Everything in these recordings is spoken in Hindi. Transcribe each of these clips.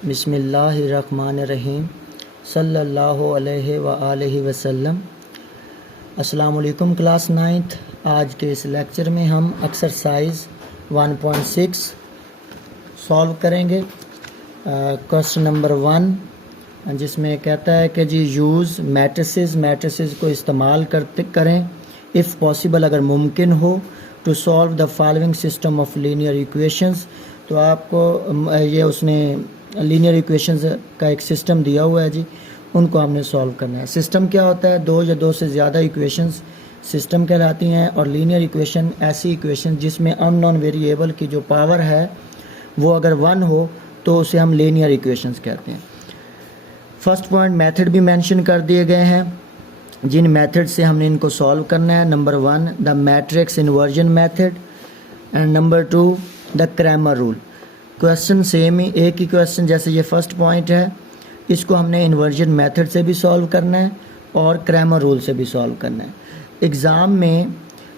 बिस्मिल्लाहिर्रहमानिर्रहीम सल्लल्लाहु अलैहि व आलिहि वसल्लम। अस्सलाम वालेकुम क्लास 9th। आज के इस लेक्चर में हम एक्सरसाइज 1.6 सॉल्व करेंगे। क्वेश्चन नंबर 1, जिसमें कहता है कि जी यूज़ मैट्रिसेस को इस्तेमाल करें इफ़ पॉसिबल, अगर मुमकिन हो, to solve the following system of linear equations. तो आपको ये उसने लीनियर इक्वेशंस का एक सिस्टम दिया हुआ है जी, उनको हमने सॉल्व करना है। सिस्टम क्या होता है? दो या दो से ज़्यादा इक्वेशंस सिस्टम कहलाती हैं। और लीनियर इक्वेशन ऐसी इक्वेशन जिसमें अननोन वेरिएबल की जो पावर है वो अगर 1 हो तो उसे हम लीनियर इक्वेशंस कहते हैं। फर्स्ट पॉइंट, मेथड भी मेंशन कर दिए गए हैं जिन मेथड से हमने इनको सॉल्व करना है। Number 1 the matrix inversion method and number 2 the Cramer rule. Question same ही, एक ही क्वेश्चन जैसे ये फर्स्ट पॉइंट है, इसको हमने इन्वर्जन मेथड से भी सॉल्व करना है और क्रैमर रूल से भी सॉल्व करना है। एग्ज़ाम में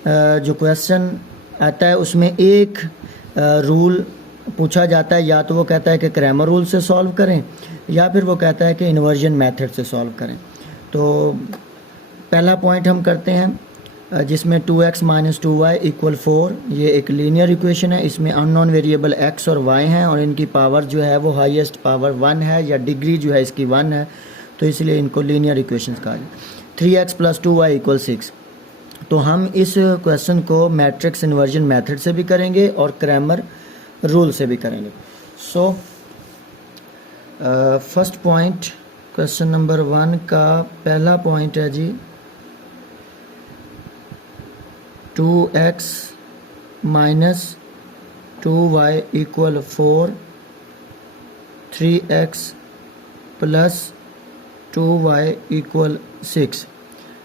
जो क्वेश्चन आता है उसमें एक रूल पूछा जाता है, या तो वो कहता है कि क्रैमर रूल से सॉल्व करें या फिर वो कहता है कि इन्वर्जन मेथड से सॉल्व करें। तो पहला पॉइंट हम करते हैं जिसमें 2x - 2y = 4, ये एक लीनियर इक्वेशन है। इसमें अननोन वेरिएबल x और y हैं और इनकी पावर जो है वो हाईएस्ट पावर 1 है या डिग्री जो है इसकी 1 है, तो इसलिए इनको लीनियर इक्वेशंस कहा जाए। 3x + 2y = 6। तो हम इस क्वेश्चन को मैट्रिक्स इन्वर्जन मेथड से भी करेंगे और क्रैमर रूल से भी करेंगे। So first point, question number 1 का पहला पॉइंट है जी 2x - 2y = 4, 3x + 2y = 6।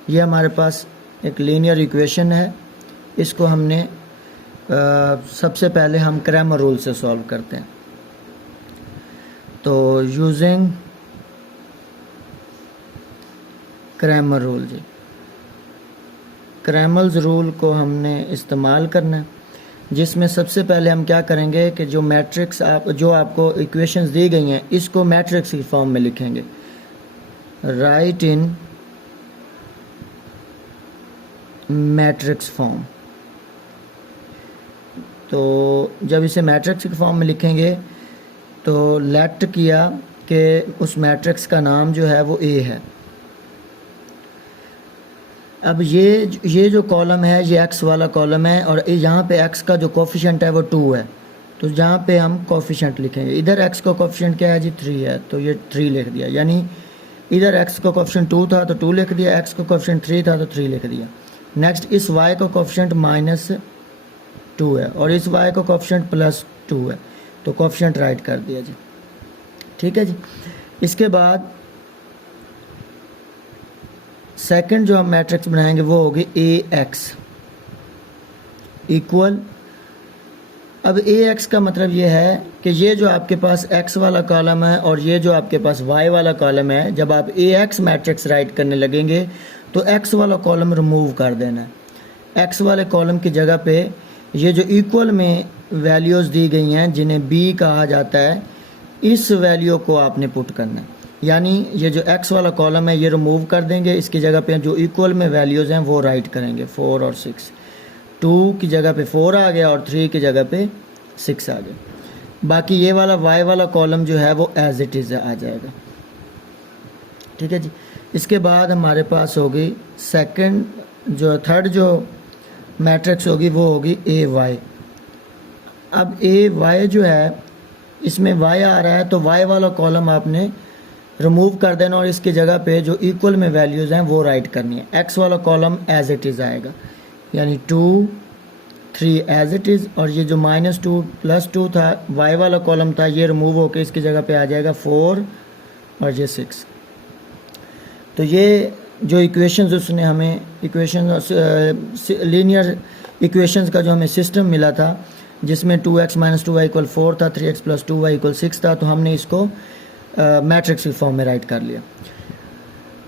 ये हमारे पास एक लीनियर इक्वेशन है। इसको हमने सबसे पहले हम क्रैमर रूल से सॉल्व करते हैं। तो यूजिंग क्रैमर रूल जी, क्रैमर्स रूल को हमने इस्तेमाल करना है, जिसमें सबसे पहले हम क्या करेंगे कि जो मैट्रिक्स जो आपको इक्वेशंस दी गई हैं इसको मैट्रिक्स की फॉर्म में लिखेंगे। राइट इन मैट्रिक्स फॉर्म। तो जब इसे मैट्रिक्स की फॉर्म में लिखेंगे तो लेट किया कि उस मैट्रिक्स का नाम जो है वो A है। अब ये जो कॉलम है ये x वाला कॉलम है और यहाँ पे x का जो कोफिशिएंट है वो 2 है, तो यहाँ पे हम कोफिशिएंट लिखेंगे। इधर x का कोफिशिएंट क्या है जी? 3 है, तो ये 3 लिख दिया। यानी इधर x का कोफिशिएंट 2 था तो 2 लिख दिया, x का कोफिशिएंट 3 था तो 3 लिख दिया। नेक्स्ट, इस y का कोफिशिएंट -2 है और इस y का कोफिशिएंट +2 है, तो कोफिशिएंट राइट कर दिया जी। ठीक है जी। इसके बाद सेकंड जो हम मैट्रिक्स बनाएंगे वो होगी AX इक्वल। अब AX का मतलब ये है कि ये जो आपके पास x वाला कॉलम है और ये जो आपके पास y वाला कॉलम है, जब आप AX मैट्रिक्स राइट करने लगेंगे तो x वाला कॉलम रिमूव कर देना है। x वाले कॉलम की जगह पे ये जो इक्वल में वैल्यूज़ दी गई हैं जिन्हें b कहा जाता है, इस वैल्यू को आपने पुट करना है। यानी ये जो x वाला कॉलम है ये रिमूव कर देंगे, इसकी जगह पे जो इक्वल में वैल्यूज़ हैं वो राइट करेंगे। 4 और 6, 2 की जगह पे 4 आ गया और 3 की जगह पे 6 आ गया। बाकी ये वाला y वाला कॉलम जो है वो एज इट इज़ आ जाएगा। ठीक है जी। इसके बाद हमारे पास होगी थर्ड जो मैट्रिक्स होगी वो होगी AY। अब AY जो है इसमें y आ रहा है तो y वाला कॉलम आपने रिमूव कर देना और इसकी जगह पे जो इक्वल में वैल्यूज़ हैं वो राइट करनी है। x वाला कॉलम एज इट इज़ आएगा, यानी 2, 3 एज इट इज़, और ये जो -2 +2 था y वाला कॉलम था ये रिमूव होकर इसकी जगह पे आ जाएगा 4 और ये 6। तो ये जो इक्वेशंस उसने हमें लीनियर इक्वेशंस का जो हमें सिस्टम मिला था जिसमें 2x - 2y = 4 था, 3x + 2y = 6 था, तो हमने इसको मैट्रिक्स की फॉर्म में राइट कर लिया।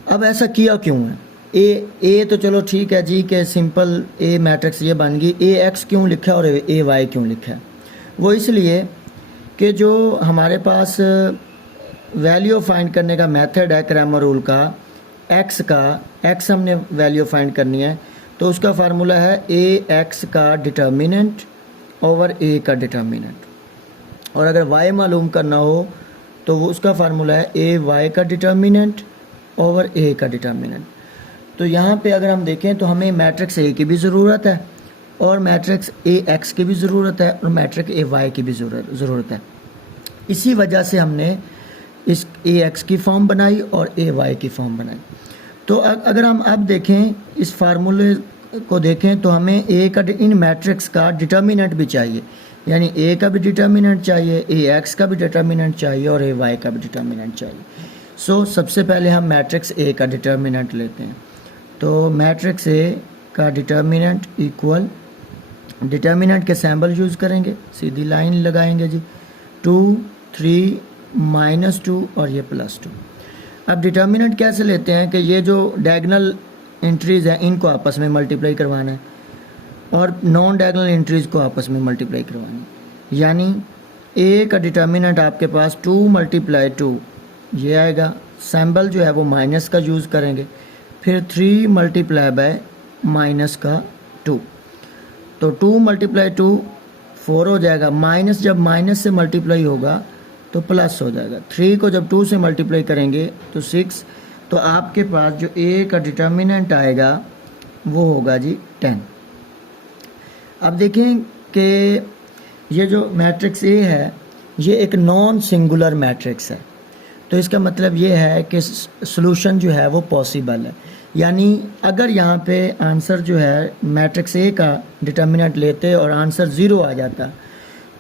अब ऐसा किया क्यों है? ए तो चलो ठीक है जी कि सिंपल ए मैट्रिक्स ये बन गई। AX क्यों लिखा है और AY क्यों लिखा है? वो इसलिए कि जो हमारे पास वैल्यू फाइंड करने का मेथड है क्रैमर रूल का, एक्स हमने वैल्यू फाइंड करनी है, तो उसका फार्मूला है ए एक्स का डिटर्मिनेंट ओवर ए का डिटर्मिनेंट। और अगर वाई मालूम करना हो तो वो उसका फार्मूला है ए वाई का डिटर्मिनेंट ओवर ए का डिटर्मिनेंट। तो यहाँ पे अगर हम देखें तो हमें मैट्रिक्स ए की भी ज़रूरत है और मैट्रिक्स ए एक्स की भी ज़रूरत है और मैट्रिक्स ए वाई की भी ज़रूरत है। इसी वजह से हमने इस ए एक्स की फॉर्म बनाई और ए वाई की फॉर्म बनाई। तो अगर हम अब देखें इस फार्मूले को देखें तो हमें ए का इन मैट्रिक्स का डिटर्मिनेंट भी चाहिए, यानी ए का भी डिटर्मिनेंट चाहिए, ए एक्स का भी डिटर्मिनेंट चाहिए और ए वाई का भी डिटर्मिनेंट चाहिए। सो सबसे पहले हम मैट्रिक्स ए का डिटर्मिनेंट लेते हैं। तो मैट्रिक्स ए का डिटर्मिनेंट इक्वल, डिटर्मिनेंट के सैम्बल यूज़ करेंगे, सीधी लाइन लगाएंगे जी, 2 3 -2 और ये +2। अब डिटर्मिनेंट कैसे लेते हैं कि ये जो डायगोनल एंट्रीज़ हैं इनको आपस में मल्टीप्लाई करवाना है और नॉन डायगोनल एंट्रीज़ को आपस में मल्टीप्लाई करवानी है। यानी ए का डिटर्मिनेंट आपके पास 2 × 2 ये आएगा, सैम्बल जो है वो माइनस का यूज़ करेंगे, फिर 3 × -2, तो 2 × 2 4 हो जाएगा, माइनस जब माइनस से मल्टीप्लाई होगा तो प्लस हो जाएगा, 3 को जब 2 से मल्टीप्लाई करेंगे तो 6, तो आपके पास जो ए का डिटर्मिनेंट आएगा वो होगा जी 10। अब देखें कि ये जो मैट्रिक्स ए है ये एक नॉन सिंगुलर मैट्रिक्स है, तो इसका मतलब ये है कि सॉल्यूशन जो है वो पॉसिबल है। यानी अगर यहाँ पे आंसर जो है मैट्रिक्स ए का डिटर्मिनेंट लेते और आंसर 0 आ जाता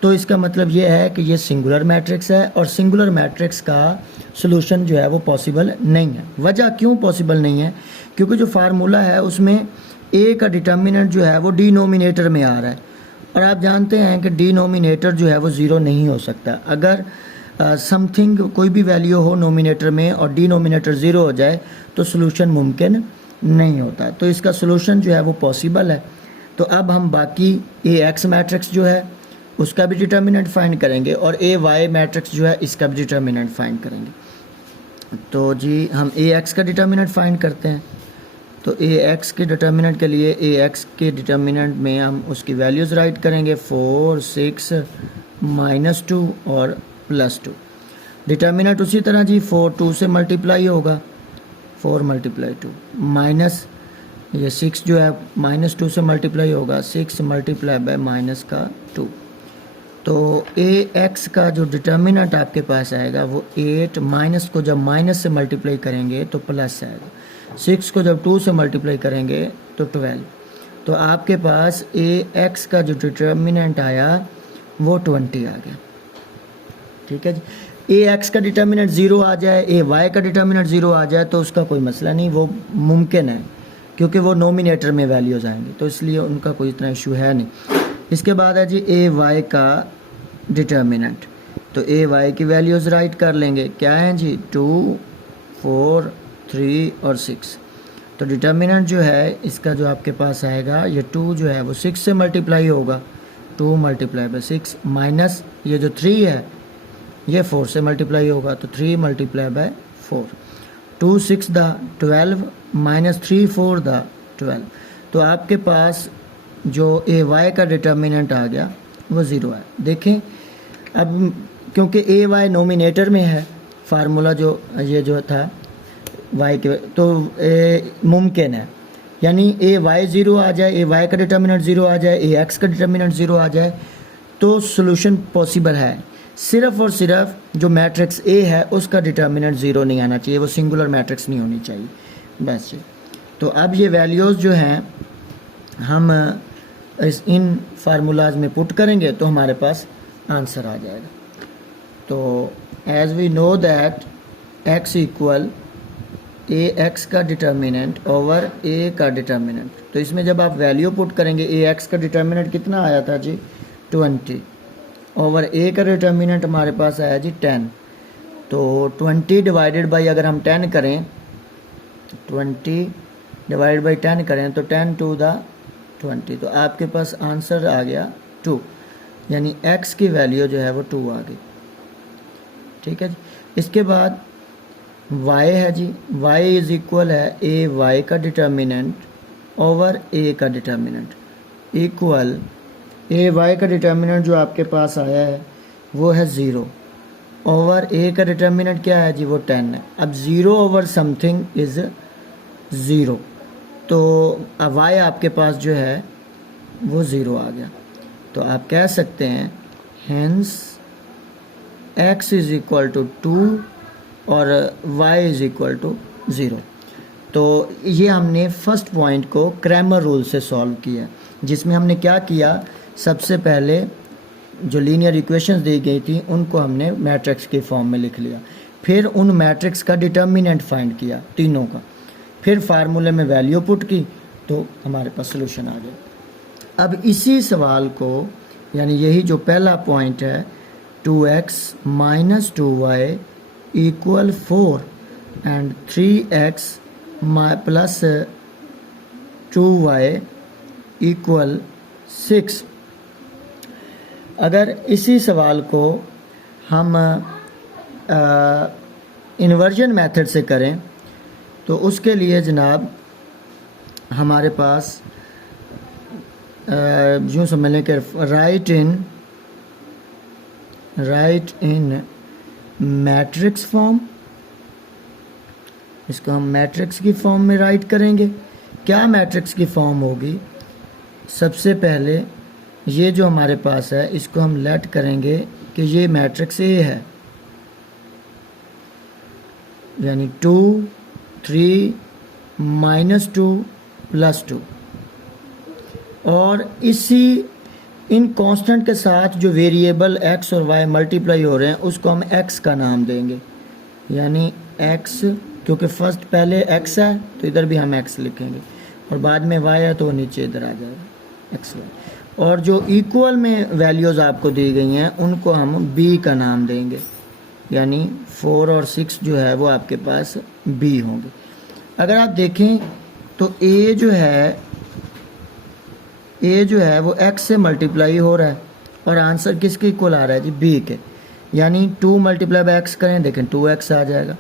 तो इसका मतलब ये है कि ये सिंगुलर मैट्रिक्स है और सिंगुलर मैट्रिक्स का सॉल्यूशन जो है वो पॉसिबल नहीं है। वजह क्यों पॉसिबल नहीं है? क्योंकि जो फार्मूला है उसमें ए का डिटर्मिनेंट जो है वो डिनोमिनेटर में आ रहा है और आप जानते हैं कि डिनोमिनेटर जो है वो 0 नहीं हो सकता। अगर समथिंग कोई भी वैल्यू हो नोमिनेटर में और डिनोमिनेटर 0 हो जाए तो सॉल्यूशन मुमकिन नहीं होता, तो इसका सॉल्यूशन जो है वो पॉसिबल है। तो अब हम बाकी ए एक्स मैट्रिक्स जो है उसका भी डिटर्मिनेंट फाइंड करेंगे और ए वाई मैट्रिक्स जो है इसका भी डिटर्मिनेंट फाइंड करेंगे। तो जी हम ए एक्स का डिटर्मिनेंट फाइंड करते हैं। तो ए एक्स के डिटर्मिनेंट के लिए ए एक्स के डिटर्मिनेंट में हम उसकी वैल्यूज़ राइट करेंगे, 4 6 -2 और +2। डिटर्मिनेंट उसी तरह जी 4 2 से मल्टीप्लाई होगा, 4 × 2 माइनस ये 6 जो है -2 से मल्टीप्लाई होगा, 6 × -2। तो ए एक्स का जो डिटर्मिनेंट आपके पास आएगा वो 8, माइनस को जब माइनस से मल्टीप्लाई करेंगे तो प्लस आएगा, 6 को जब 2 से मल्टीप्लाई करेंगे तो 12। तो आपके पास ए एक्स का जो डिटर्मिनेंट आया वो 20 आ गया। ठीक है जी। ए एक्स का डिटर्मिनेंट 0 आ जाए, ए वाई का डिटर्मिनेंट 0 आ जाए तो उसका कोई मसला नहीं, वो मुमकिन है क्योंकि वो नोमिनेटर में वैल्यूज़ आएंगे, तो इसलिए उनका कोई इतना इशू है नहीं। इसके बाद है जी ए वाई का डिटर्मिनेंट। तो ए वाई की वैल्यूज़ राइट कर लेंगे, क्या है जी 2 4 3 और 6। तो डिटर्मिनेंट जो है इसका जो आपके पास आएगा ये 2 जो है वो 6 से मल्टीप्लाई होगा, 2 × 6 माइनस ये जो 3 है ये 4 से मल्टीप्लाई होगा तो 3 × 4, 2 6 दा 12 -3 4 दा 12। तो आपके पास जो ए वाई का डिटर्मिनेंट आ गया वो 0 है। देखें अब क्योंकि ए वाई नोमिनेटर में है, फार्मूला जो ये जो था वाई के, तो मुमकिन है, यानी ए वाई 0 आ जाए, ए वाई का डिटर्मिनेंट 0 आ जाए, ए एक्स का डिटर्मिनेंट 0 आ जाए तो सॉल्यूशन पॉसिबल है। सिर्फ और सिर्फ जो मैट्रिक्स ए है उसका डिटर्मिनेंट 0 नहीं आना चाहिए, वो सिंगुलर मैट्रिक्स नहीं होनी चाहिए बस। तो अब ये वैल्यूज़ जो हैं हम इन फार्मूलाज में पुट करेंगे तो हमारे पास आंसर आ जाएगा। तो as we know that x equal A X का डिटर्मिनेंट ओवर ए का डिटर्मिनेंट, तो इसमें जब आप वैल्यू पुट करेंगे ए एक्स का डिटर्मिनेंट कितना आया था जी 20 ओवर ए का डिटर्मिनेंट हमारे पास आया जी 10। तो 20 डिवाइडेड बाई अगर हम 10 करें, 20 डिवाइड बाई 10 करें तो 10 to the 20, तो आपके पास आंसर आ गया 2, यानी x की वैल्यू जो है वो 2 आ गई। ठीक है जी। इसके बाद y है जी, y इज़ इक्वल है ए वाई का डिटर्मिनेंट ओवर ए का डिटर्मिनेंट इक्वल ए वाई का डिटर्मिनेंट जो आपके पास आया है वो है 0 ओवर ए का डिटर्मिनेंट क्या है जी, वो 10 है। अब 0 ओवर समथिंग इज़ 0, तो अब y आपके पास जो है वो 0 आ गया। तो आप कह सकते हैं hence x is equal to 2 और y इज़ इक्वल टू 0। तो ये हमने फर्स्ट पॉइंट को क्रैमर रूल से सॉल्व किया, जिसमें हमने क्या किया, सबसे पहले जो लीनियर इक्वेशंस दी गई थी उनको हमने मैट्रिक्स के फॉर्म में लिख लिया, फिर उन मैट्रिक्स का डिटर्मिनेंट फाइंड किया तीनों का, फिर फार्मूले में वैल्यू पुट की तो हमारे पास सोल्यूशन आ गया। अब इसी सवाल को, यानी यही जो पहला पॉइंट है 2x minus 2y equal 4 and 3x plus 2y equal 6, अगर इसी सवाल को हम इन्वर्जन मेथड से करें तो उसके लिए जनाब हमारे पास यूँ समझ लें कि राइट इन मैट्रिक्स फॉर्म, इसको हम मैट्रिक्स की फॉर्म में राइट करेंगे। क्या मैट्रिक्स की फॉर्म होगी, सबसे पहले ये जो हमारे पास है इसको हम लेट करेंगे कि ये मैट्रिक्स ए है, यानी 2 3 -2 +2, और इसी इन कांस्टेंट के साथ जो वेरिएबल x और y मल्टीप्लाई हो रहे हैं उसको हम x का नाम देंगे, यानी x, क्योंकि फर्स्ट पहले x है तो इधर भी हम x लिखेंगे, और बाद में y है तो वो नीचे इधर आ जाएगा x y, और जो इक्वल में वैल्यूज़ आपको दी गई हैं उनको हम b का नाम देंगे, यानी 4 और 6 जो है वो आपके पास b होंगे। अगर आप देखें तो a जो है वो x से मल्टीप्लाई हो रहा है और आंसर किसके इक्वल आ रहा है जी, b के, यानी 2 मल्टीप्लाई बाय x करें, देखें 2x आ जाएगा,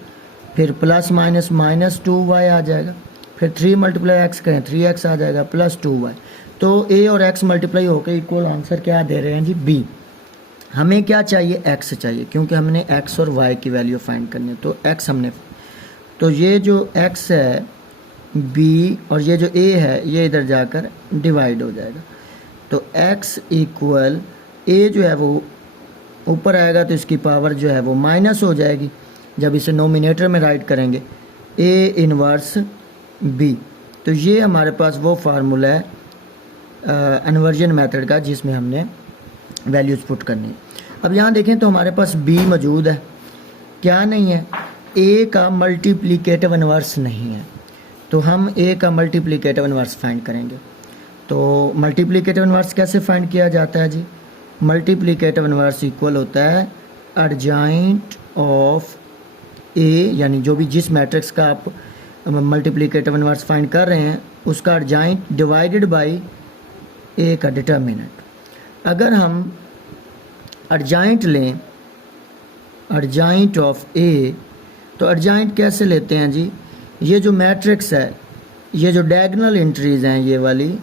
फिर प्लस माइनस -2y आ जाएगा, फिर 3 मल्टीप्लाई x करें 3x आ जाएगा प्लस 2y। तो a और x मल्टीप्लाई होकर इक्वल आंसर क्या दे रहे हैं जी, b। हमें क्या चाहिए, x चाहिए, क्योंकि हमने x और y की वैल्यू फाइंड करनी है, तो x हमने, तो ये जो x है b और ये जो a है ये इधर जाकर डिवाइड हो जाएगा, तो x इक्वल a जो है वो ऊपर आएगा तो इसकी पावर जो है वो माइनस हो जाएगी, जब इसे नोमिनेटर में राइट करेंगे a इनवर्स b। तो ये हमारे पास वो फार्मूला है इन्वर्जन मेथड का जिसमें हमने वैल्यूज़ पुट करनी है। अब यहाँ देखें तो हमारे पास b मौजूद है, क्या नहीं है, a का मल्टीप्लिकेटिव इनवर्स नहीं है, तो हम a का मल्टीप्लिकेटिव इनवर्स फाइंड करेंगे। तो मल्टीप्लिकेटिव इनवर्स कैसे फाइंड किया जाता है जी, मल्टीप्लिकेटिव इनवर्स इक्वल होता है अर्जाइंट ऑफ a, यानी जो भी जिस मैट्रिक्स का आप मल्टीप्लिकेटिव इनवर्स फाइंड कर रहे हैं उसका अर्जाइंट डिवाइडेड बाय a का डिटर्मिनेंट। अगर हम अर्जाइंट लें, अर्जाइंट ऑफ a, तो अर्जाइंट कैसे लेते हैं जी, ये जो मैट्रिक्स है, ये जो डायगोनल एंट्रीज़ हैं ये वाली,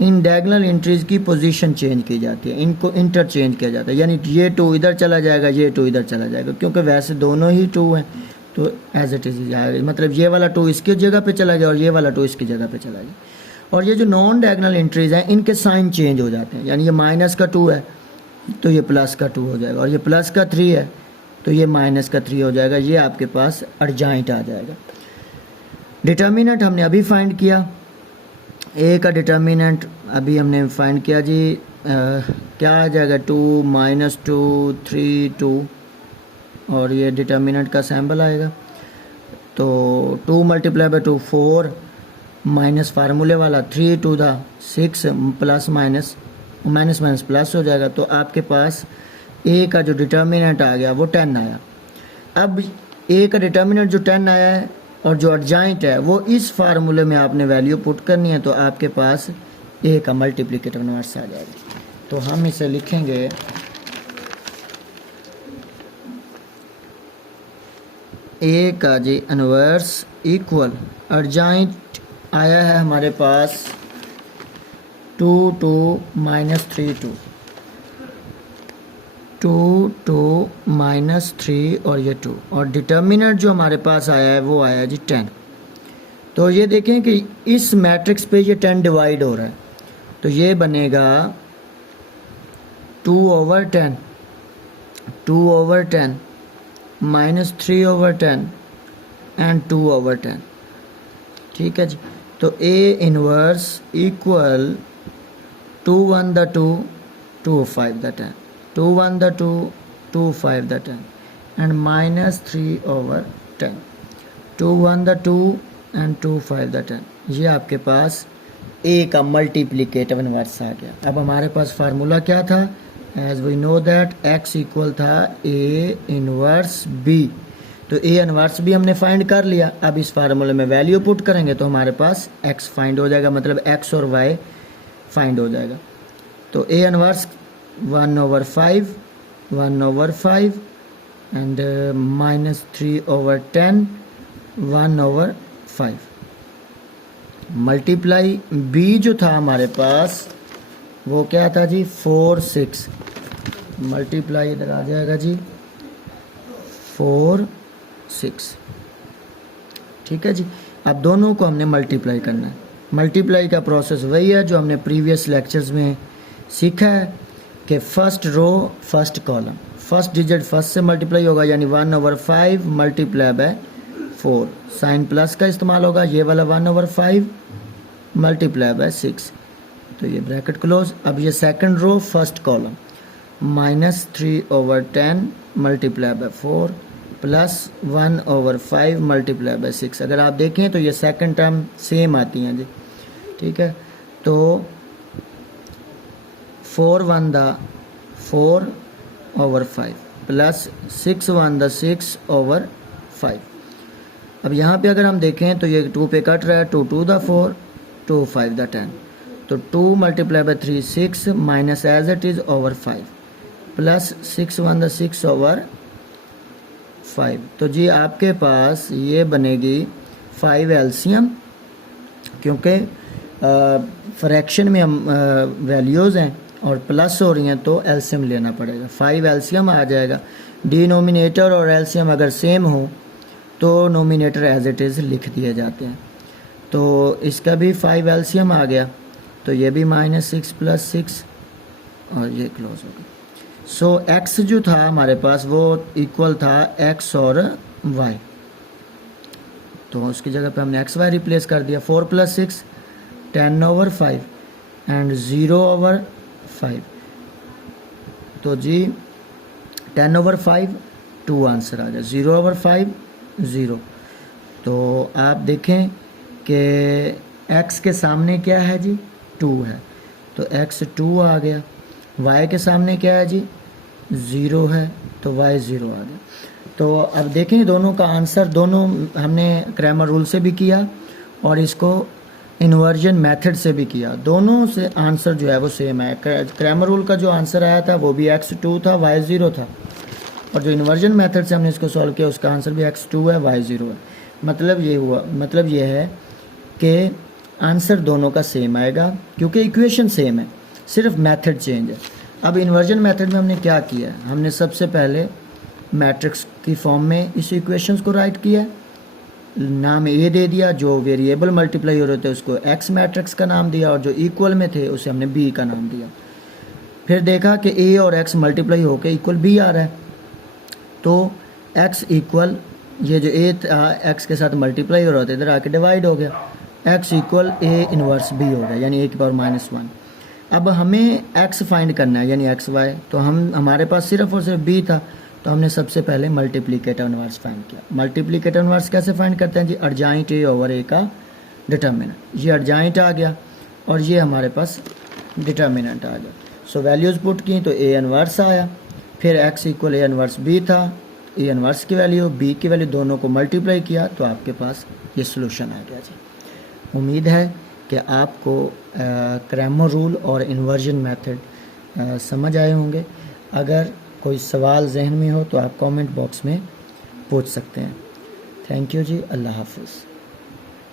इन डायगोनल एंट्रीज़ की पोजीशन चेंज की जाती है, इनको इंटरचेंज किया जाता है, यानी ये 2 इधर चला जाएगा, ये 2 इधर चला जाएगा, क्योंकि वैसे दोनों ही 2 हैं, तो एज इट इज़ जाएगा, मतलब ये वाला 2 इसकी जगह पे चला गया और ये वाला 2 इसकी जगह पे चला गया। और ये जो नॉन डायगोनल एंट्रीज़ हैं इनके साइन चेंज हो जाते हैं, यानी ये माइनस का 2 है तो ये प्लस का 2 हो जाएगा, और ये प्लस का 3 है तो ये माइनस का 3 हो जाएगा, ये आपके पास अर्जाइंट आ जाएगा। डिटर्मिनेंट हमने अभी फाइंड किया, a का डिटर्मिनेंट अभी हमने फाइंड किया जी, क्या आ जाएगा 2 -2 3 2, और ये डिटर्मिनेंट का सैम्बल आएगा, तो 2 मल्टीप्लाई बाय 2 4 माइनस फार्मूले वाला 3 to the 6 plus minus minus plus हो जाएगा, तो आपके पास a का जो डिटर्मिनेंट आ गया वो 10 आया। अब a का डिटर्मिनेंट जो 10 आया है और जो अर्जाइंट है वो इस फार्मूले में आपने वैल्यू पुट करनी है, तो आपके पास a का मल्टीप्लिकेटिव इनवर्स आ जाएगा। तो हम इसे लिखेंगे ए का जी इनवर्स इक्वल अर्जेंट आया है हमारे पास 2 2 -3 2 2 2 -3 और ये 2 और डिटर्मिनेंट जो हमारे पास आया है वो आया है जी 10। तो ये देखें कि इस मैट्रिक्स पे ये 10 डिवाइड हो रहा है, तो ये बनेगा 2/10 2/10 -3/10 एंड 2/10। ठीक है जी। तो A inverse equal 2 1 the 2 2 5 the 10 2 1 the 2 2 5 the 10 and -3/10 2 1 the 2 and 2 5 the 10। ये आपके पास a का मल्टीप्लिकेटिव इनवर्स आ गया। अब हमारे पास फार्मूला क्या था? As we know that x equal था a इनवर्स b। तो a इनवर्स भी हमने फाइंड कर लिया। अब इस फार्मूले में वैल्यू पुट करेंगे तो हमारे पास x फाइंड हो जाएगा, मतलब x और y फाइंड हो जाएगा। तो a inverse 1/5 1/5 and -3/10 1/5 multiply b जो था हमारे पास वो क्या था जी 4 6 मल्टीप्लाई इधर आ जाएगा जी 4 6। ठीक है जी। अब दोनों को हमने मल्टीप्लाई करना है। मल्टीप्लाई का प्रोसेस वही है जो हमने प्रीवियस लेक्चर्स में सीखा है कि first row first column, first digit first से मल्टीप्लाई होगा, यानी 1/5 मल्टीप्लाई बाय 4। साइन प्लस का इस्तेमाल होगा, ये वाला 1/5 मल्टीप्लाई बाय 6। तो ये ब्रैकेट क्लोज। अब ये second row first column -3/10 multiply by 4 plus 1/5 multiply by 6। अगर आप देखें तो ये सेकंड टर्म सेम आती हैं जी। ठीक है। तो 4 1 the 4/5 प्लस 6 1 the 6/5। अब यहाँ पे अगर हम देखें तो ये 2 पे कट रहा है, 2 2 the 4 2 5 the 10। तो 2 multiply by 3 6 minus as it is over 5 plus 6 1 the 6/5। तो जी आपके पास ये बनेगी 5 एलसीएम, क्योंकि फ्रैक्शन में हम वैल्यूज़ हैं और प्लस हो रही हैं तो एलसीएम लेना पड़ेगा। 5 एलसीएम आ जाएगा। डिनोमिनेटर और एलसीएम अगर सेम हो तो नोमिनेटर एज इट इज़ लिख दिए जाते हैं। तो इसका भी 5 एलसीएम आ गया, तो ये भी -6 + 6 और ये क्लोज हो गया। सो x जो था हमारे पास वो इक्वल था x और y, तो उसकी जगह पे हमने xy रिप्लेस कर दिया। 4 + 6 10/5 एंड 0/5। तो जी 10/5 2 आंसर आ गया, 0/5 0। तो आप देखें कि x के सामने क्या है जी 2 है, तो x 2 आ गया। y के सामने क्या है जी 0 है, तो y 0 आ गया। तो अब देखें दोनों का आंसर, दोनों हमने क्रैमर रूल से भी किया और इसको इन्वर्जन मेथड से भी किया। दोनों से आंसर जो है वो सेम है। क्रैमर रूल का जो आंसर आया था वो भी x 2 था, y 0 था, और जो इन्वर्जन मेथड से हमने इसको सॉल्व किया उसका आंसर भी x 2 है, y 0 है। मतलब ये हुआ, मतलब ये है कि आंसर दोनों का सेम आएगा क्योंकि इक्वेशन सेम है, सिर्फ मेथड चेंज है। अब इन्वर्जन मेथड में हमने क्या किया है, हमने सबसे पहले मैट्रिक्स की फॉर्म में इस इक्वेशंस को राइट किया, नाम ए दे दिया, जो वेरिएबल मल्टीप्लाई हो रहे थे उसको एक्स मैट्रिक्स का नाम दिया, और जो इक्वल में थे उसे हमने बी का नाम दिया। फिर देखा कि ए और एक्स मल्टीप्लाई होकर इक्वल बी आ रहा है, तो एक्स इक्वल ये जो ए था एक्स के साथ मल्टीप्लाई हो रहा था इधर आके डिवाइड हो गया, X equal A inverse B हो गया, यानी a⁻⁻1। अब हमें x फाइंड करना है यानी एक्स वाई, तो हमारे पास सिर्फ और सिर्फ b था, तो हमने सबसे पहले मल्टीप्लिकेटिव इनवर्स फाइंड किया। मल्टीप्लिकेटिव इनवर्स कैसे फाइंड करते हैं जी, अर्जाइंट a ओवर a का डिटर्मिनेंट, ये अर्जाइंट आ गया और ये हमारे पास डिटर्मिनेंट आ गया। सो वैल्यूज़ पुट की तो a इनवर्स आया, फिर x equal a inverse b था, a इनवर्स की वैल्यू b की वैल्यू दोनों को मल्टीप्लाई किया तो आपके पास ये सोल्यूशन आ गया जी। उम्मीद है कि आपको क्रैमर रूल और इन्वर्जन मेथड समझ आए होंगे। अगर कोई सवाल जहन में हो तो आप कमेंट बॉक्स में पूछ सकते हैं। थैंक यू जी, अल्लाह हाफिज़।